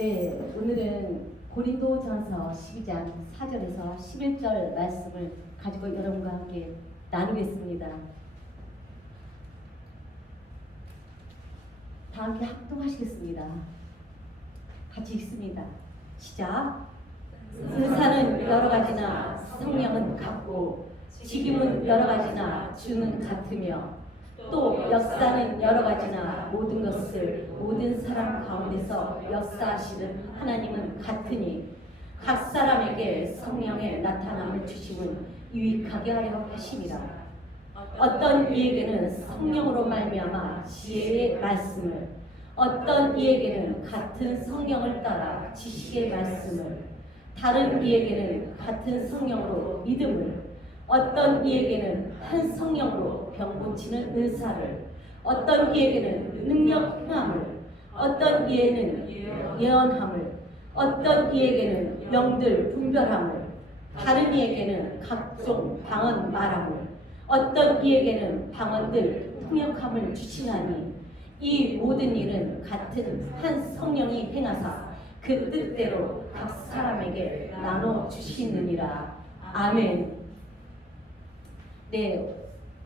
네, 오늘은 고린도전서 12장 4절에서 11절 말씀을 가지고 여러분과 함께 나누겠습니다. 다 함께 합동하시겠습니다. 같이 읽습니다. 시작. 은사는 여러 가지나 성령은 같고 직임은 여러 가지나 주는 같으며 또 역사는 여러 가지나 모든 것을 모든 사람 가운데서 역사하시는 하나님은 같으니 각 사람에게 성령의 나타남을 주심은 유익하게 하려 하심이라 어떤 이에게는 성령으로 말미암아 지혜의 말씀을 어떤 이에게는 같은 성령을 따라 지식의 말씀을 다른 이에게는 같은 성령으로 믿음을 어떤 이에게는 한 성령으로 병 고치는 은사를 어떤 이에게는 능력 행함을 어떤 이에는 예언함을 어떤 이에게는 명들 분별함을 다른 이에게는 각종 방언 말함을 어떤 이에게는 방언들 통역함을 주시나니 이 모든 일은 같은 한 성령이 행하사 그 뜻대로 각 사람에게 나눠 주시느니라 아멘. 네,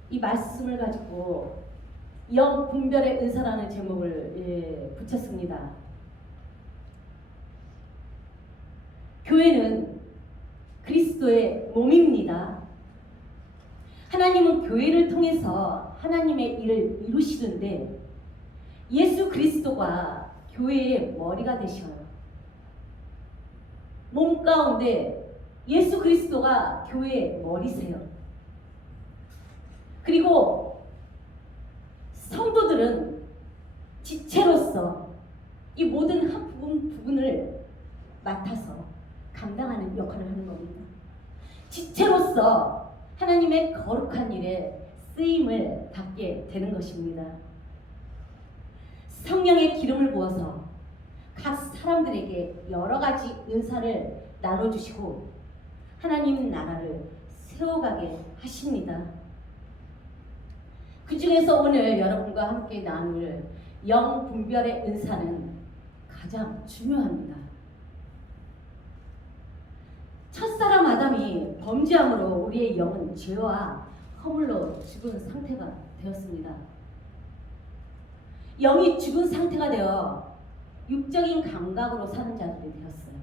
이 말씀을 가지고 영 분별의 은사라는 제목을 예, 붙였습니다. 교회는 그리스도의 몸입니다. 하나님은 교회를 통해서 하나님의 일을 이루시는데 예수 그리스도가 교회의 머리가 되셔요. 몸 가운데 예수 그리스도가 교회의 머리세요. 그리고 성도들은 지체로서 이 모든 한 부분 부분을 맡아서 감당하는 역할을 하는 겁니다. 지체로서 하나님의 거룩한 일에 쓰임을 받게 되는 것입니다. 성령의 기름을 부어서 각 사람들에게 여러 가지 은사를 나눠주시고 하나님 나라를 세워가게 하십니다. 그 중에서 오늘 여러분과 함께 나눌 영 분별의 은사는 가장 중요합니다. 첫사람 아담이 범죄함으로 우리의 영은 죄와 허물로 죽은 상태가 되었습니다. 영이 죽은 상태가 되어 육적인 감각으로 사는 자들이 되었어요.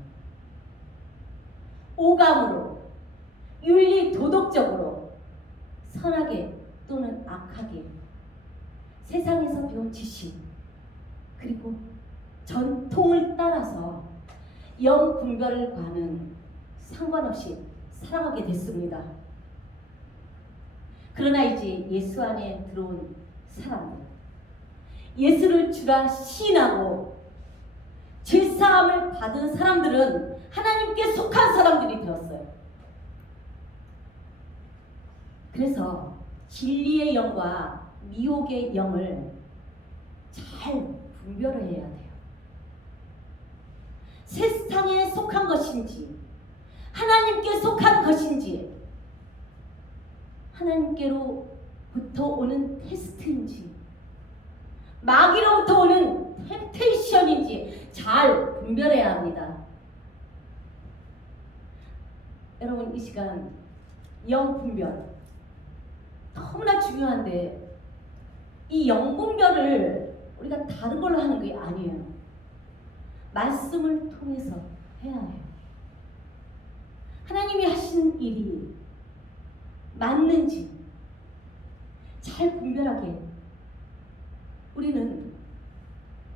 오감으로, 윤리 도덕적으로, 선하게 또는 악하게, 세상에서 배운 지식, 그리고 전통을 따라서 영 분별을 과는 상관없이 살아가게 됐습니다. 그러나 이제 예수 안에 들어온 사람들, 예수를 주라 시인하고 죄사함을 받은 사람들은 하나님께 속한 사람들이 되었어요. 그래서 진리의 영과 미혹의 영을 잘 분별을 해야 돼요. 세상에 속한 것인지 하나님께 속한 것인지 하나님께로부터 오는 테스트인지 마귀로부터 오는 템테이션인지 잘 분별해야 합니다. 여러분 이 시간 영 분별 너무나 중요한데 이 영 분별을 우리가 다른 걸로 하는 게 아니에요. 말씀을 통해서 해야 해요. 하나님이 하신 일이 맞는지 잘 분별하게 우리는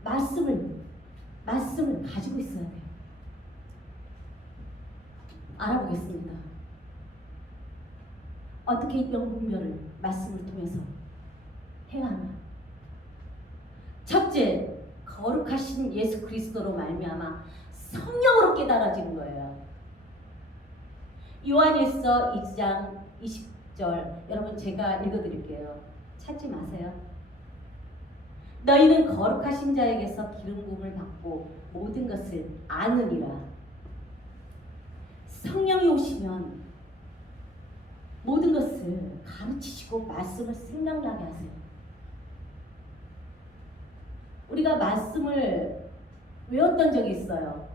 말씀을 말씀을 가지고 있어야 돼요. 알아보겠습니다. 어떻게 영분별을 말씀을 통해서 해야 하나? 첫째, 거룩하신 예수 그리스도로 말미암아 성령으로 깨달아지는 거예요. 요한일서 2장 20절 여러분 제가 읽어드릴게요. 찾지 마세요. 너희는 거룩하신 자에게서 기름 부음을 받고 모든 것을 아느니라. 성령이 오시면 모든 것을 가르치시고 말씀을 생각나게 하세요. 우리가 말씀을 외웠던 적이 있어요.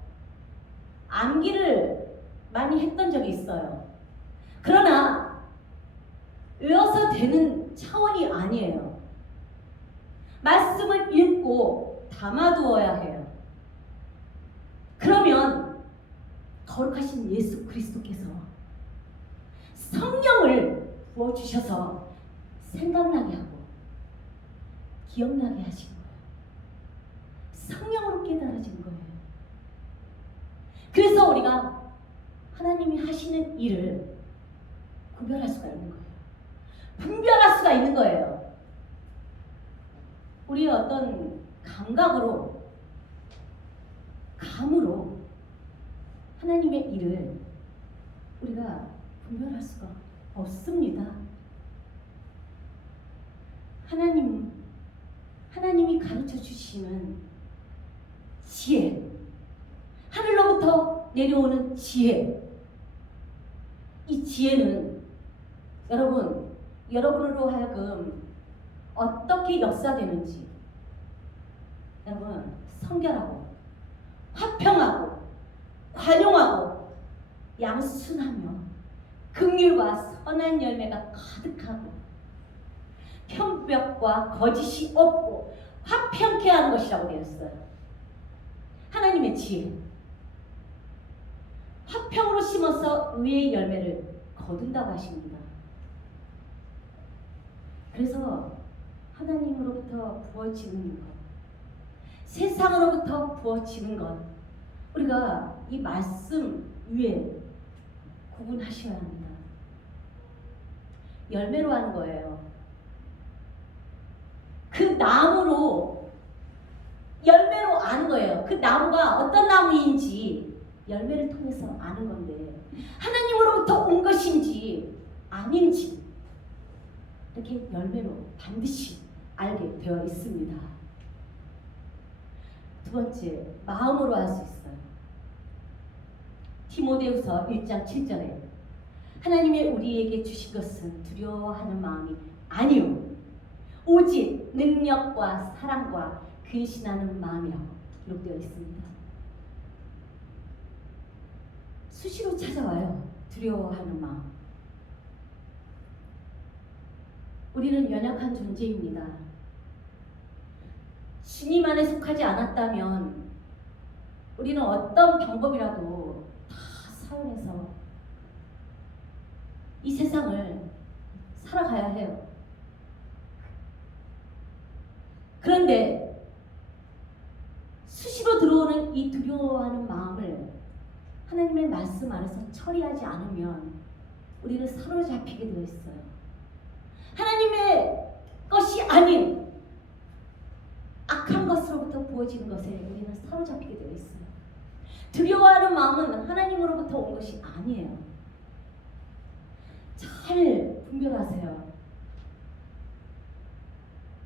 암기를 많이 했던 적이 있어요. 그러나 외워서 되는 차원이 아니에요. 말씀을 읽고 담아두어야 해요. 그러면 거룩하신 예수 그리스도께서 성령을 부어주셔서 생각나게 하고 기억나게 하신 거예요. 성령으로 깨달아진 거예요. 그래서 우리가 하나님이 하시는 일을 구별할 수가 있는 거예요. 분별할 수가 있는 거예요. 우리의 어떤 감각으로, 감으로 하나님의 일을 우리가 분별할 수가 없습니다. 하나님, 하나님이 가르쳐 주시는 지혜, 하늘로부터 내려오는 지혜. 이 지혜는 여러분, 여러분으로 하여금 어떻게 역사되는지 여러분 성결하고 화평하고 관용하고 양순하며 긍휼과 선한 열매가 가득하고 편벽과 거짓이 없고 화평케 하는 것이라고 되었어요. 하나님의 지혜. 화평으로 심어서 의의 열매를 거둔다고 하십니다. 그래서 하나님으로부터 부어지는 것, 세상으로부터 부어지는 것, 우리가 이 말씀 위에 구분하셔야 합니다. 열매로 하는 거예요. 그 나무로 열매로 아는 거예요. 그 나무가 어떤 나무인지 열매를 통해서 아는 건데 하나님으로부터 온 것인지 아닌지 이렇게 열매로 반드시 알게 되어 있습니다. 두 번째, 마음으로 할 수 있어요. 티모데후서 1장 7절에 하나님의 우리에게 주신 것은 두려워하는 마음이 아니요 오직 능력과 사랑과 근신하는 마음이라고 기록되어 있습니다. 수시로 찾아와요. 두려워하는 마음. 우리는 연약한 존재입니다. 안에 속하지 않았다면 우리는 어떤 방법이라도 다 사용해서 이 세상을 살아가야 해요. 그런데 수시로 들어오는 이 두려워하는 마음을 하나님의 말씀 안에서 처리하지 않으면 우리는 사로잡히게 되어 있어요. 하나님의 것이 아닌 악한 것으로부터 부어지는 것에 우리는 사로잡히게 되어 있어요. 두려워하는 마음은 하나님으로부터 온 것이 아니에요. 잘 분별하세요.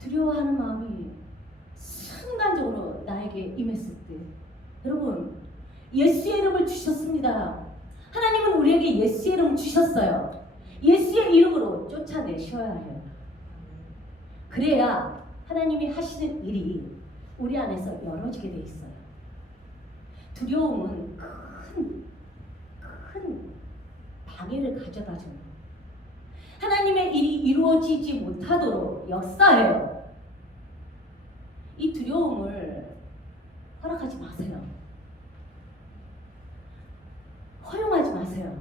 두려워하는 마음이 순간적으로 나에게 임했을 때, 여러분, 예수의 이름을 주셨습니다. 하나님은 우리에게 예수의 이름을 주셨어요. 예수의 이름으로 쫓아내셔야 해요. 그래야 하나님이 하시는 일이 우리 안에서 열어지게 돼 있어요. 두려움은 큰, 큰 방해를 가져다 줘요. 하나님의 일이 이루어지지 못하도록 역사해요. 이 두려움을 허락하지 마세요. 허용하지 마세요.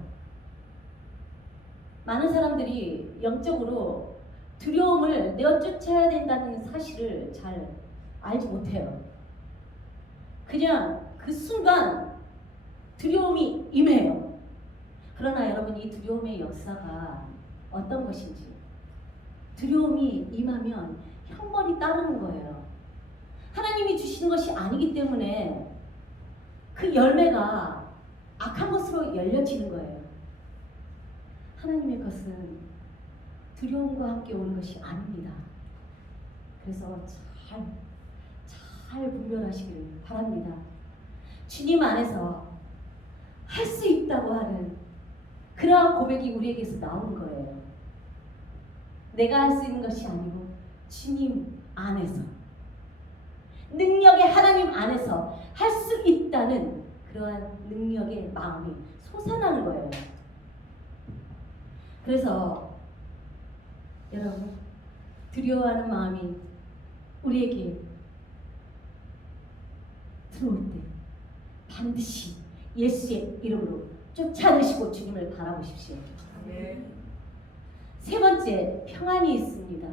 많은 사람들이 영적으로 두려움을 내어 쫓아야 된다는 사실을 잘 알지 못해요. 그냥 그 순간 두려움이 임해요. 그러나 여러분 이 두려움의 역사가 어떤 것인지 두려움이 임하면 형벌이 따르는 거예요. 하나님이 주시는 것이 아니기 때문에 그 열매가 악한 것으로 열려지는 거예요. 하나님의 것은 두려움과 함께 오는 것이 아닙니다. 그래서 잘, 잘 분별하시길 바랍니다. 주님 안에서 할 수 있다고 하는 그러한 고백이 우리에게서 나오는 거예요. 내가 할 수 있는 것이 아니고 주님 안에서 능력의 하나님 안에서 할 수 있다는 그러한 능력의 마음이 솟아나는 거예요. 그래서 여러분 두려워하는 마음이 우리에게 들어올 때 반드시 예수의 이름으로 쫓아내시고 주님을 바라보십시오. 세 번째 평안이 있습니다.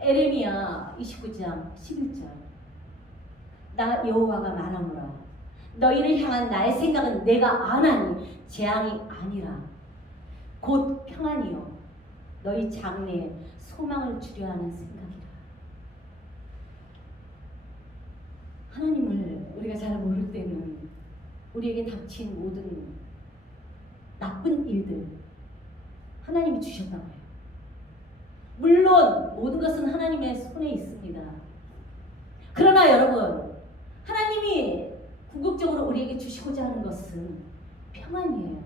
에레미야 29장 11절. 나 여호와가 말하노라. 너희를 향한 나의 생각은 내가 아나니 재앙이 아니라 곧 평안이요. 너희 장래에 소망을 주려 하는 생각이라 하나님을 우리가 잘 모를 때는 우리에게 닥친 모든 나쁜 일들 하나님이 주셨다고 해요. 물론 모든 것은 하나님의 손에 있습니다. 그러나 여러분, 하나님이 궁극적으로 우리에게 주시고자 하는 것은 평안이에요.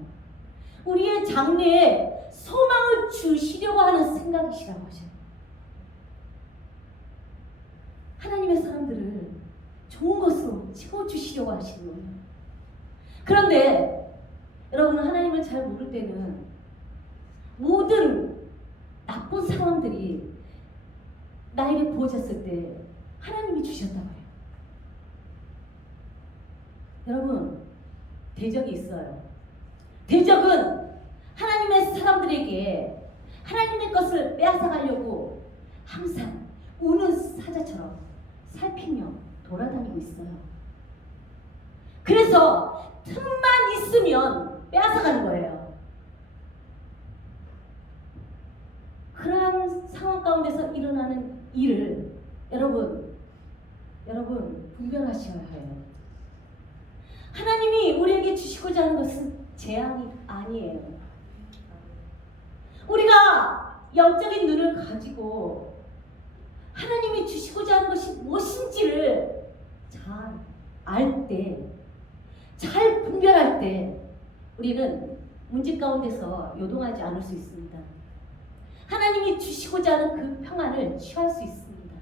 우리의 장래에 소망을 주시려고 하는 생각이시라고 하셔요. 하나님의 사람들을 좋은 것으로 채워주시려고 하시는 거예요. 그런데 여러분 하나님을 잘 모를 때는 모든 나쁜 상황들이 나에게 부어졌을 때 하나님이 주셨다고 해요. 여러분, 대적이 있어요. 대적은 하나님의 사람들에게 하나님의 것을 빼앗아가려고 항상 우는 사자처럼 살피며 돌아다니고 있어요. 그래서 틈만 있으면 빼앗아가는 거예요. 그러한 상황 가운데서 일어나는 일을 여러분, 여러분 분별하셔야 해요. 하나님이 우리에게 주시고자 하는 것은 재앙이 아니에요. 우리가 영적인 눈을 가지고 하나님이 주시고자 하는 것이 무엇인지를 잘 알 때, 잘 분별할 때 우리는 문제 가운데서 요동하지 않을 수 있습니다. 하나님이 주시고자 하는 그 평안을 취할 수 있습니다.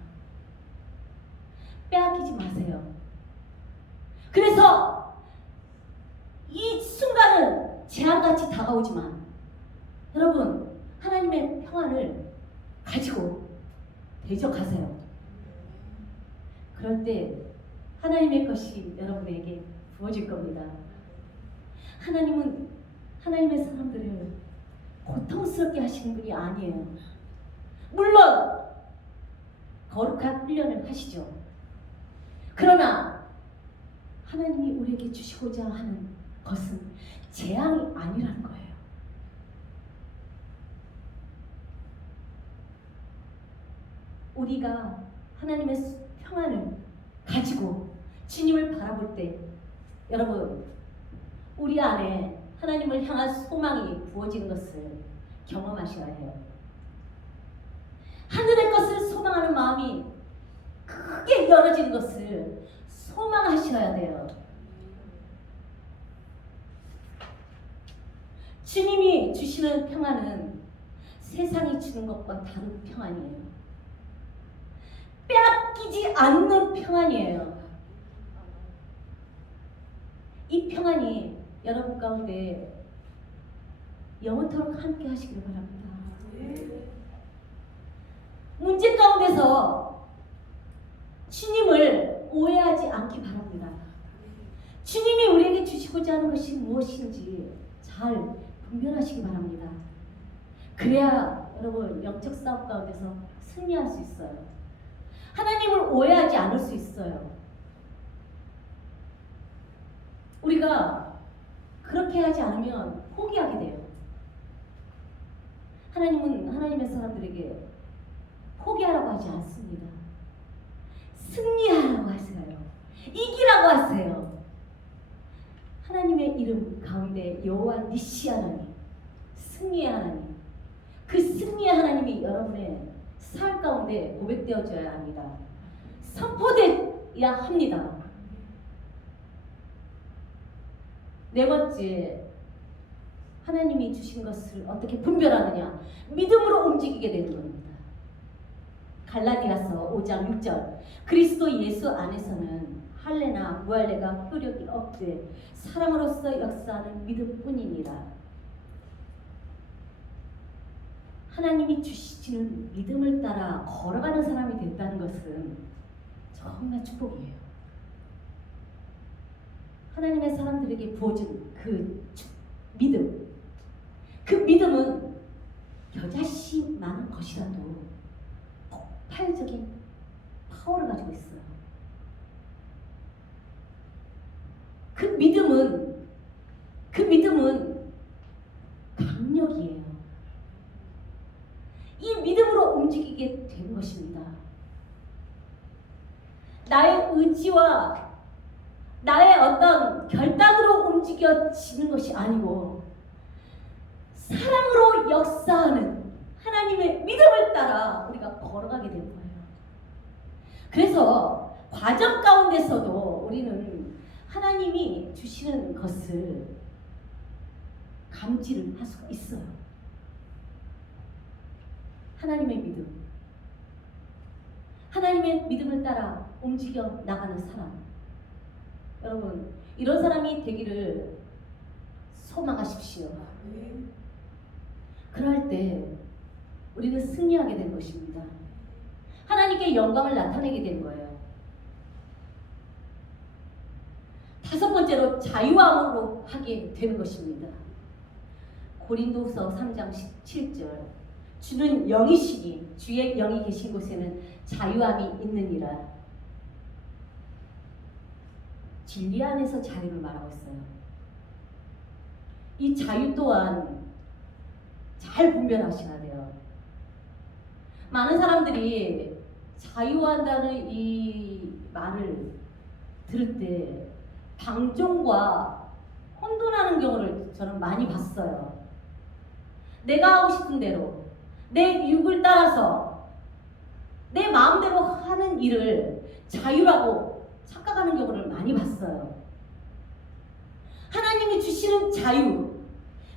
빼앗기지 마세요. 그래서 이 순간은 재앙같이 다가오지만 여러분 하나님의 평안을 가지고 대적하세요. 그럴 때 하나님의 것이 여러분에게 부어질 겁니다. 하나님은 하나님의 사람들을 고통스럽게 하시는 분이 아니에요. 물론 거룩한 훈련을 하시죠. 그러나 하나님이 우리에게 주시고자 하는 것은 재앙이 아니라는 거예요. 우리가 하나님의 평안을 가지고 주님을 바라볼 때 여러분 우리 안에 하나님을 향한 소망이 부어지는 것을 경험하셔야 해요. 하늘의 것을 소망하는 마음이 크게 열어지는 것을 소망하셔야 돼요. 주님이 주시는 평안은 세상이 주는 것과 다른 평안이에요. 빼앗기지 않는 평안이에요. 이 평안이 여러분 가운데 영원토록 함께 하시기를 바랍니다. 문제 가운데서 주님을 오해하지 않기 바랍니다. 주님이 우리에게 주시고자 하는 것이 무엇인지 잘 분별하시기 바랍니다. 그래야 여러분 영적 싸움 가운데서 승리할 수 있어요. 하나님을 오해하지 않을 수 있어요. 우리가 그렇게 하지 않으면 포기하게 돼요. 하나님은 하나님의 사람들에게 포기하라고 하지 않습니다. 승리하라고 하세요. 이기라고 하세요. 하나님의 이름 가운데 여호와 니시 하나님, 승리의 하나님, 그 승리의 하나님이 여러분의 삶 가운데 고백되어져야 합니다. 선포돼야 합니다. 네 번째, 하나님이 주신 것을 어떻게 분별하느냐? 믿음으로 움직이게 되는 겁니다. 갈라디아서 5장 6절 그리스도 예수 안에서는 할례나 무할례가 효력이 없되 사랑으로서 역사하는 믿음뿐이니라. 하나님이 주시는 믿음을 따라 걸어가는 사람이 됐다는 것은 정말 축복이에요. 하나님의 사람들에게 부어준 그 축- 믿음, 그 믿음은 여자씨 많은 것이라도 폭발적인 파워를 가지고 있어요. 그 믿음은 그 믿음은 강력이에요. 이 믿음으로 움직이게 된 것입니다. 나의 의지와 나의 어떤 결단으로 움직여지는 것이 아니고 사랑으로 역사하는 하나님의 믿음을 따라 우리가 걸어가게 된 거예요. 그래서 과정 가운데서도 우리는 하나님이 주시는 것을 감지를 할 수가 있어요. 하나님의 믿음. 하나님의 믿음을 따라 움직여 나가는 사람. 여러분, 이런 사람이 되기를 소망하십시오. 그럴 때 우리는 승리하게 된 것입니다. 하나님께 영광을 나타내게 된 거예요. 다섯 번째로 자유함으로 하게 되는 것입니다. 고린도후서 3장 17절 주는 영이시니 주의 영이 계신 곳에는 자유함이 있느니라. 진리 안에서 자유를 말하고 있어요. 이 자유 또한 잘 분별하셔야 돼요. 많은 사람들이 자유한다는 이 말을 들을 때 방종과 혼돈하는 경우를 저는 많이 봤어요. 내가 하고 싶은 대로 내 육을 따라서 내 마음대로 하는 일을 자유라고 착각하는 경우를 많이 봤어요. 하나님이 주시는 자유,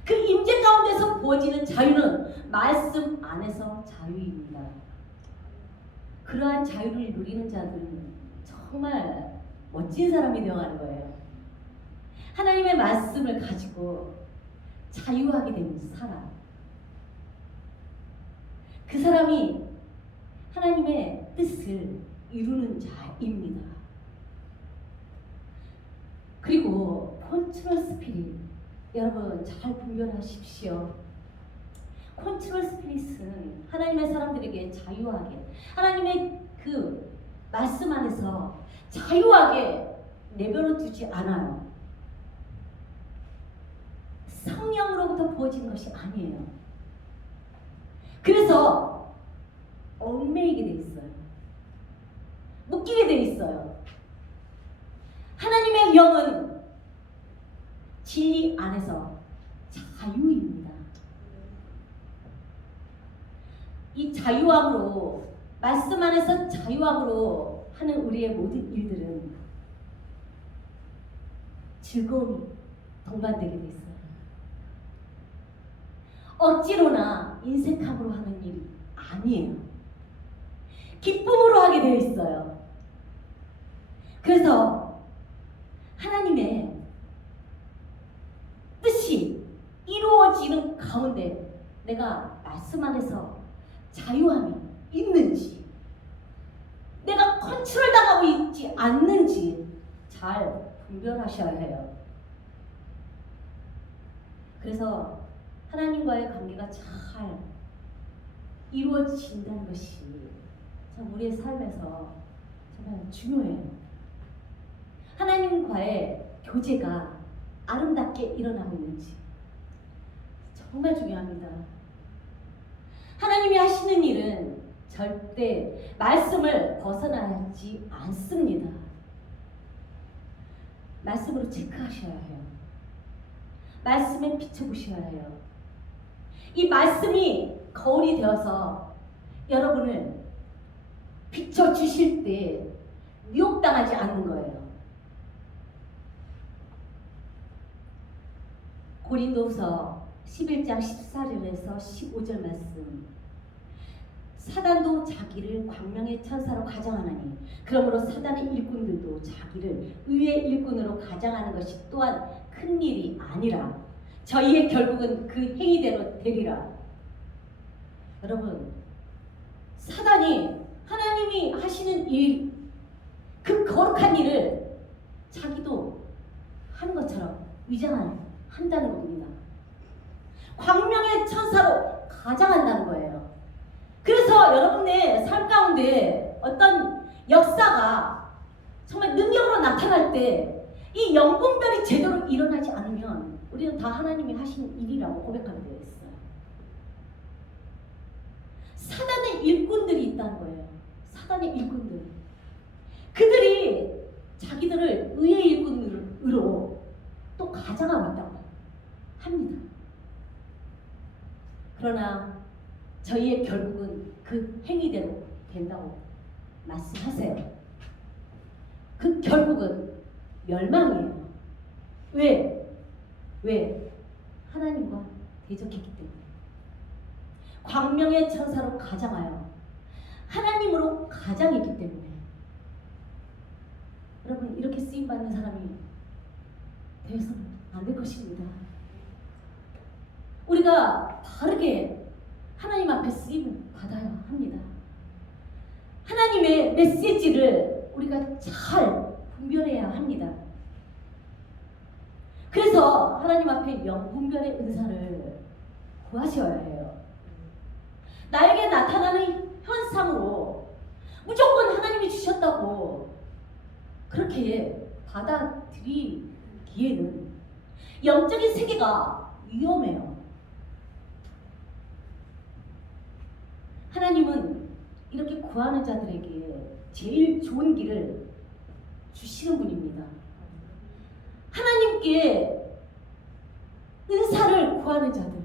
그 임재 가운데서 부어지는 자유는 말씀 안에서 자유입니다. 그러한 자유를 누리는 자들은 정말 멋진 사람이 되어가는 거예요. 하나님의 말씀을 가지고 자유하게 된 사람. 그 사람이 하나님의 뜻을 이루는 자입니다. 그리고 컨트롤 스피릿 여러분 잘 분별하십시오. 컨트롤 스피릿은 하나님의 사람들에게 자유하게 하나님의 그 말씀 안에서 자유하게 내버려 두지 않아요. 성령으로부터 부어진 것이 아니에요. 그래서 얽매이게 돼 있어요. 묶이게 돼 있어요. 하나님의 영은 진리 안에서 자유입니다. 이 자유함으로 말씀 안에서 자유함으로 하는 우리의 모든 일들은 즐거움이 동반되게 돼 있어요. 억지로나 인색함으로 하는 일이 아니에요. 기쁨으로 하게 되어 있어요. 그래서 하나님의 뜻이 이루어지는 가운데 내가 말씀 안에서 자유함이 있는지 내가 컨트롤 당하고 있지 않는지 잘 분별하셔야 해요. 그래서 하나님과의 관계가 잘 이루어진다는 것이 참 우리의 삶에서 정말 중요해요. 하나님과의 교제가 아름답게 일어나고 있는지 정말 중요합니다. 하나님이 하시는 일은 절대 말씀을 벗어나지 않습니다. 말씀으로 체크하셔야 해요. 말씀에 비춰보셔야 해요. 이 말씀이 거울이 되어서 여러분을 비춰주실 때 미혹당하지 않는 거예요. 고린도서 11장 14절에서 15절 말씀 사단도 자기를 광명의 천사로 가장하나니 그러므로 사단의 일꾼들도 자기를 의의 일꾼으로 가장하는 것이 또한 큰 일이 아니라 저희의 결국은 그 행위대로 되리라. 여러분 사단이 하나님이 하시는 일, 그 거룩한 일을 자기도 하는 것처럼 위장을 한다는 겁니다. 광명의 천사로 가장한다는 거예요. 그래서 여러분의 삶 가운데 어떤 역사가 정말 능력으로 나타날 때 이 영분별이 제대로 일어나지 않으면 우리는 다 하나님이 하신 일이라고 고백하게 되어 있어요. 사단의 일꾼들이 있다는 거예요. 사단의 일꾼들. 그들이 자기들을 의의 일꾼으로 또 가장하고 있다고 합니다. 그러나 저희의 결국은 그 행위대로 된다고 말씀하세요. 그 결국은 멸망이에요. 왜? 왜? 하나님과 대적했기 때문에. 광명의 천사로 가장하여 하나님으로 가장했기 때문에. 여러분 이렇게 쓰임 받는 사람이 되어서는 안 될 것입니다. 우리가 바르게 하나님 앞에 쓰임을 받아야 합니다. 하나님의 메시지를 우리가 잘 분별해야 합니다. 그래서 하나님 앞에 영분별의 은사를 구하셔야 해요. 나에게 나타나는 현상으로 무조건 하나님이 주셨다고 그렇게 받아들이기에는 영적인 세계가 위험해요. 하나님은 이렇게 구하는 자들에게 제일 좋은 길을 주시는 분입니다. 하나님께 은사를 구하는 자들.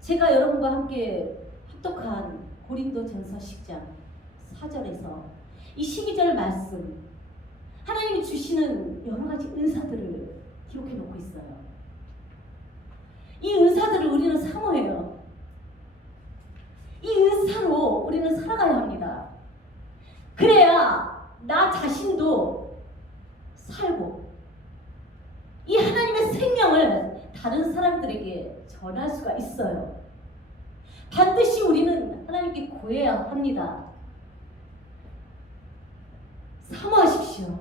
제가 여러분과 함께 합독한 고린도 전서 10장 4절에서 이 12절 말씀 하나님이 주시는 여러 가지 은사들을 기록해 놓고 있어요. 이 은사들을 우리는 사모해요. 이 은사로 우리는 살아가야 합니다. 그래야 나 자신도 살고 이 하나님의 생명을 다른 사람들에게 전할 수가 있어요. 반드시 우리는 하나님께 구해야 합니다. 사모하십시오.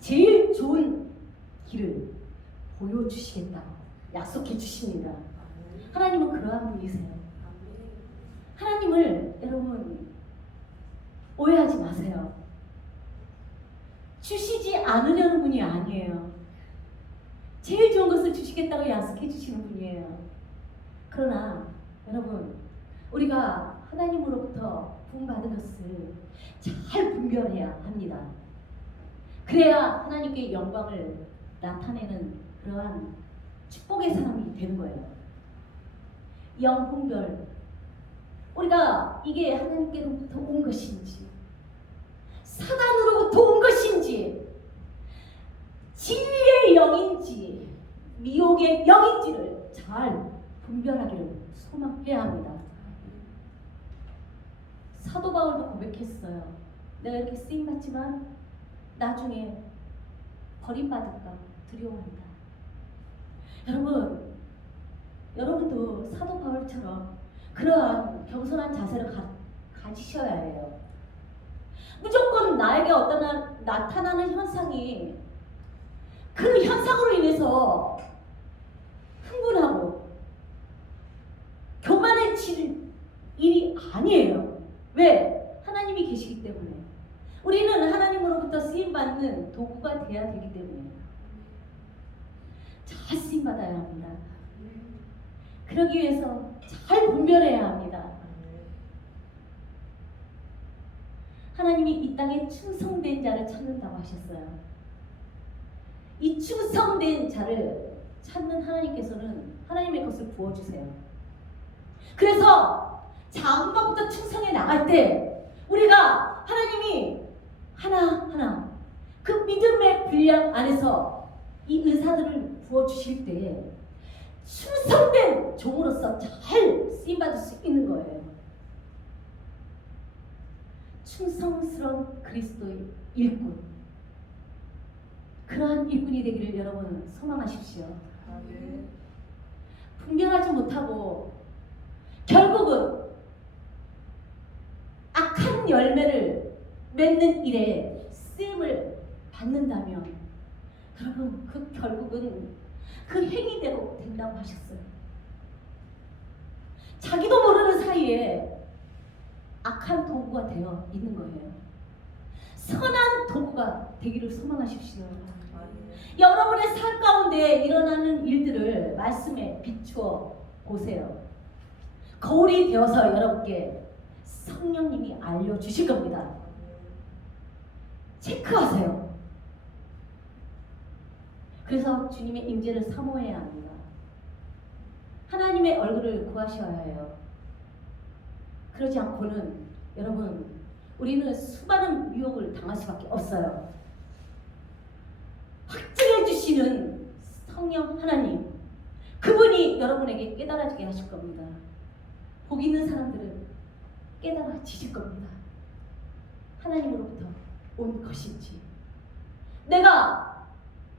제일 좋은 길을 보여주시겠다. 약속해 주십니다. 하나님은 그러한 분이세요. 하나님을 여러분 오해하지 마세요. 주시지 않으려는 분이 아니에요. 제일 좋은 것을 주시겠다고 약속해 주시는 분이에요. 그러나 여러분 우리가 하나님으로부터 부받은 것을 잘 분별해야 합니다. 그래야 하나님께 영광을 나타내는 그러한 축복의 사람이 되는 거예요. 영분별 우리가 이게 하나님께로부터 온 것인지 사단으로부터 온 것인지 진리의 영인지 미혹의 영인지를 잘 분별하기를 소망해야 합니다. 사도 바울도 고백했어요. 내가 이렇게 쓰임 받지만 나중에 버림받을까 두려워한다. 여러분, 여러분도 사도 바울처럼 그러한 겸손한 자세를 가, 가지셔야 해요. 무조건 나에게 어떤 나, 나타나는 현상이 그 현상으로 인해서 흥분하고 교만해질 일이 아니에요. 왜? 하나님이 계시기 때문에. 우리는 하나님으로부터 쓰임받는 도구가 돼야 되기 때문에. 잘 쓰임받아야 합니다. 그러기 위해서 잘 분별해야 합니다. 하나님이 이 땅에 충성된 자를 찾는다고 하셨어요. 이 충성된 자를 찾는 하나님께서는 하나님의 것을 부어주세요. 그래서 것부터 충성해 나갈 때 우리가 하나님이 하나하나 그 믿음의 분량 안에서 이 은사들을 부어주실 때 충성된 종으로서 잘 쓰임받을 수 있는 거예요. 충성스러운 그리스도의 일꾼. 그러한 일꾼이 되기를 여러분 소망하십시오. 분별하지 못하고 결국은 악한 열매를 맺는 일에 쓰임을 받는다면 여러분 그 결국은 그 행위대로 된다고 하셨어요. 자기도 모르는 사이에 악한 도구가 되어 있는 거예요. 선한 도구가 되기를 소망하십시오. 여러분의 삶 가운데 일어나는 일들을 말씀에 비추어 보세요. 거울이 되어서 여러분께 성령님이 알려주실 겁니다. 체크하세요. 그래서 주님의 임재를 사모해야 합니다. 하나님의 얼굴을 구하셔야 해요. 그러지 않고는 여러분 우리는 수많은 유혹을 당할 수밖에 없어요. 확증해 주시는 성령 하나님 그분이 여러분에게 깨달아지게 하실 겁니다. 복 있는 사람들은 깨달아지실 겁니다. 하나님으로부터 온 것인지 내가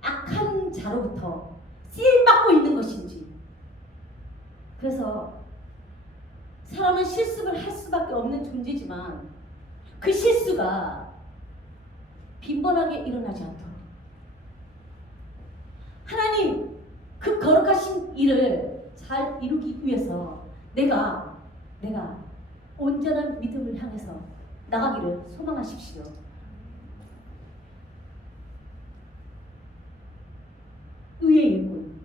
악한 자로부터 쓰임 받고 있는 것인지 그래서 사람은 실습을 할 수밖에 없는 존재지만 그 실수가 빈번하게 일어나지 않도록 하나님 그 거룩하신 일을 잘 이루기 위해서 내가 내가 온전한 믿음을 향해서 나가기를 소망하십시오. 의의 일꾼,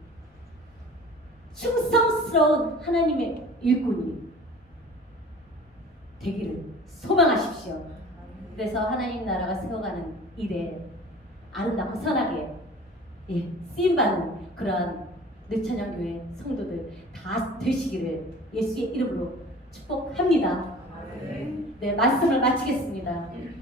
충성스러운 하나님의 일꾼이 되기를 소망하십시오. 그래서 하나님 나라가 세워가는 일에 아름답고 선하게 예, 쓰임받는 그러한 느천양교회 성도들 다 되시기를 예수의 이름으로 축복합니다. 네, 말씀을 마치겠습니다. 네,